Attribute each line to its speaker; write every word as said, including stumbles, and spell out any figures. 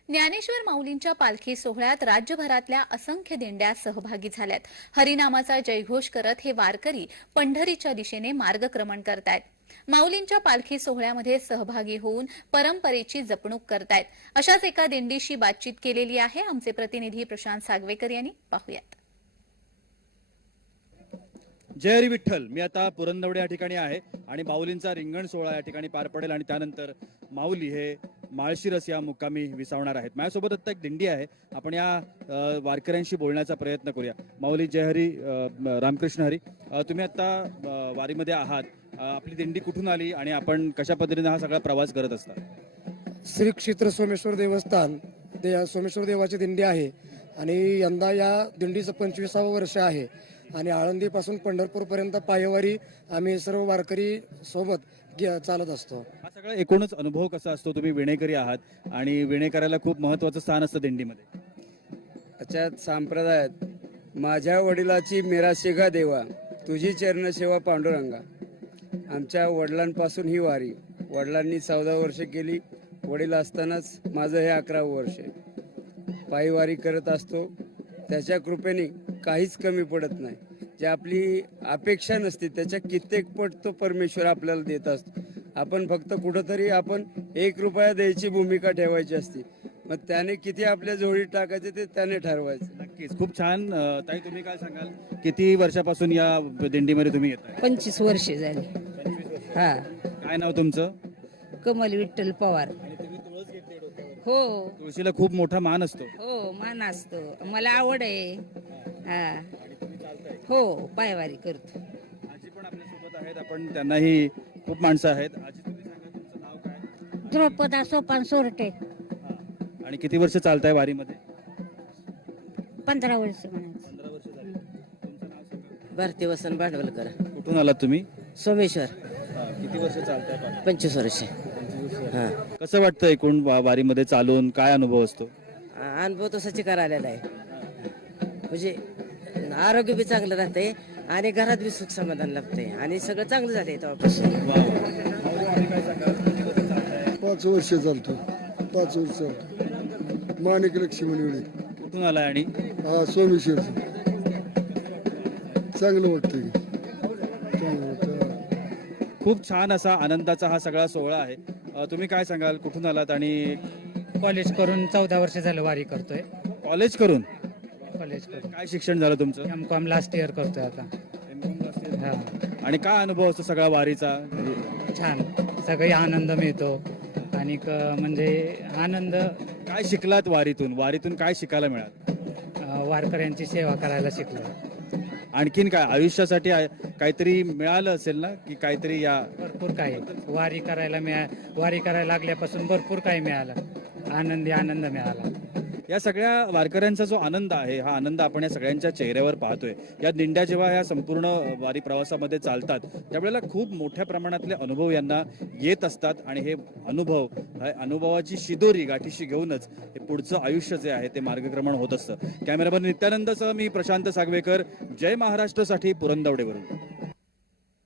Speaker 1: ज्ञानेश्वर माऊलींच्या पालखी सोहळ्यात राज्यभरातल्या असंख्य दिंड्या सहभागी झाल्यात. हरिनामाचा जयघोष करत हे वारकरी पंढरीच्या दिशेने मार्गक्रमण करतायत. माऊलींच्या पालखी सोहळ्यामध्ये सहभागी होऊन परंपरेची जपणूक करतायत. अशाच एका दिंडीशी बातचीत केलेली आहे आमचे प्रतिनिधी प्रशांत सागवेकर यांनी. पाहूयात.
Speaker 2: जय हरी विठ्ठल. मी आता पुरंदवडे या ठिकाणी आहे आणि माऊलींचा रिंगण सोहळा या ठिकाणी पार पडेल आणि त्यानंतर माऊली हे माळशिरस या मुक्कामी विसावणार आहेत. माझ्यासोबत आता एक दिंडी आहे. आपण या वारकऱ्यांशी बोलण्याचा प्रयत्न करूया. माऊली जय हरी, रामकृष्ण हरी. तुम्ही आता वारीमध्ये आहात. आपली दिंडी कुठून आली आणि आपण कशा पद्धतीने हा सगळा प्रवास करत असता?
Speaker 3: श्री क्षेत्र सोमेश्वर देवस्थान दे सोमेश्वर देवाची दिंडी आहे आणि यंदा या दिंडीचं पंचवीसावं वर्ष आहे आणि आळंदीपासून पंढरपूरपर्यंत पायवारी आम्ही सर्व वारकरी सोबत चालत असतो.
Speaker 2: हा सगळा एकूणच अनुभव कसा असतो? तुम्ही विणेकरी आहात आणि विणेकराला खूप महत्वाचं स्थान असतं दिंडीमध्ये.
Speaker 4: त्याच्यात संप्रदायात माझ्या वडिलाची मेरा शिगा देवा, तुझी चरणसेवा पांडुरंगा. आमच्या वडिलांपासून ही वारी, वडिलांनी चौदा वर्ष केली, वडील असतानाच माझं हे अकरावं वर्ष. पायवारी करत असतो, त्याच्या कृपेने काहीच कमी पडत नाही. जे आपली अपेक्षा नसते त्याच्या कित्येक पट तो परमेश्वर आपल्याला देत असतो. आपण फक्त कुठंतरी आपण एक रुपया द्यायची भूमिका ठेवायची असते, मग त्याने किती आपल्या जोडीत टाकायचे ते त्याने ठरवायचं.
Speaker 2: नक्कीच, खूप छान. ताई, तुम्ही काय सांगाल? किती वर्षापासून या दिंडीमध्ये तुम्ही येताय?
Speaker 5: पंचवीस वर्ष झाली. हा.
Speaker 2: काय नाव तुमचं?
Speaker 5: कमल विठ्ठल पवार. हो
Speaker 2: तुळशीला खूप मोठा मान असतो.
Speaker 5: हो, मान असतो. मला आवड आहे. हा. हो, पायवारी करतो.
Speaker 2: आजी पण आपल्या सोबत आहेत, आपण त्यांनाही खूप माणसं आहेत. आजी, तुम्ही सांगा तुमचं नाव काय?
Speaker 6: द्रौपदा सोपान सोरटे.
Speaker 2: आणि किती वर्ष चालताय वारीमध्ये?
Speaker 6: पंधरा वर्ष म्हणायचं.
Speaker 2: पंधरा वर्ष झाली. तुमचं नाव सांगा.
Speaker 7: भारती वसन भांडवलकर,
Speaker 2: कुठून आलात तुम्ही?
Speaker 7: सोमेश्वर.
Speaker 2: किती वर्ष चालताय?
Speaker 7: पंचवीस वर्ष. हा.
Speaker 2: कसं वाटतं एकूण वा- वारीमध्ये चालून? काय अनुभव असतो?
Speaker 7: अनुभव तो सचिकार आलेला आहे. म्हणजे आरोग्य बी चांगलं राहतंय आणि घरात बी सुख समाधान लागतंय आणि सगळं चांगलं झालंय तेव्हापासून.
Speaker 3: पाच वर्ष चालतो. पाच वर्ष चालतो. माणिक लक्ष्मण वेळी.
Speaker 2: कुठून आलाय आणि?
Speaker 3: हा, सोमेश्वर. चांगलं वाटतंय. चांगलं वाटतं.
Speaker 2: खूप छान असा आनंदाचा हा सगळा सोहळा आहे. अ, तुम्ही काय सांगाल? कुठून आलात आणि?
Speaker 8: कॉलेज करून चौदा वर्ष झालं वारी करतोय.
Speaker 2: कॉलेज करून?
Speaker 8: कॉलेज करून
Speaker 2: काय शिक्षण झालं तुमचं?
Speaker 8: एम कॉम लास्ट इयर करतोय आता. हा.
Speaker 2: आणि काय अनुभव असतो सगळा वारीचा?
Speaker 8: छान, सगळी आनंद मिळतो आणि क- म्हणजे आनंद.
Speaker 2: काय शिकलात वारीतून? वारीतून काय शिकायला मिळालं?
Speaker 8: अं, वारकऱ्यांची सेवा करायला शिकलो.
Speaker 2: आणखीन काय आयुष्यासाठी आय- काहीतरी मिळालं असेल ना, की काहीतरी या?
Speaker 8: भरपूर काही वारी करायला मिळा वारी करायला लागल्यापासून भरपूर काही मिळालं. आनंदी आनंद मिळाला.
Speaker 2: या सगळ्या वारकऱ्यांचा जो आनंद आहे, हा आनंद आपण या सगळ्यांच्या चेहऱ्यावर पाहतोय. या दिंड्या जेव्हा या संपूर्ण वारी प्रवासामध्ये चालतात त्यावेळेला खूप मोठ्या प्रमाणातले अनुभव यांना येत असतात आणि हे अनुभव, हा अनुभवाची शिदोरी गाठीशी घेऊनच हे पुढचं आयुष्य जे आहे ते मार्गक्रमण होत असतं. कॅमेरामन नित्यानंदसह मी प्रशांत सागवेकर, जय महाराष्ट्रसाठी पुरंदवडेवरून.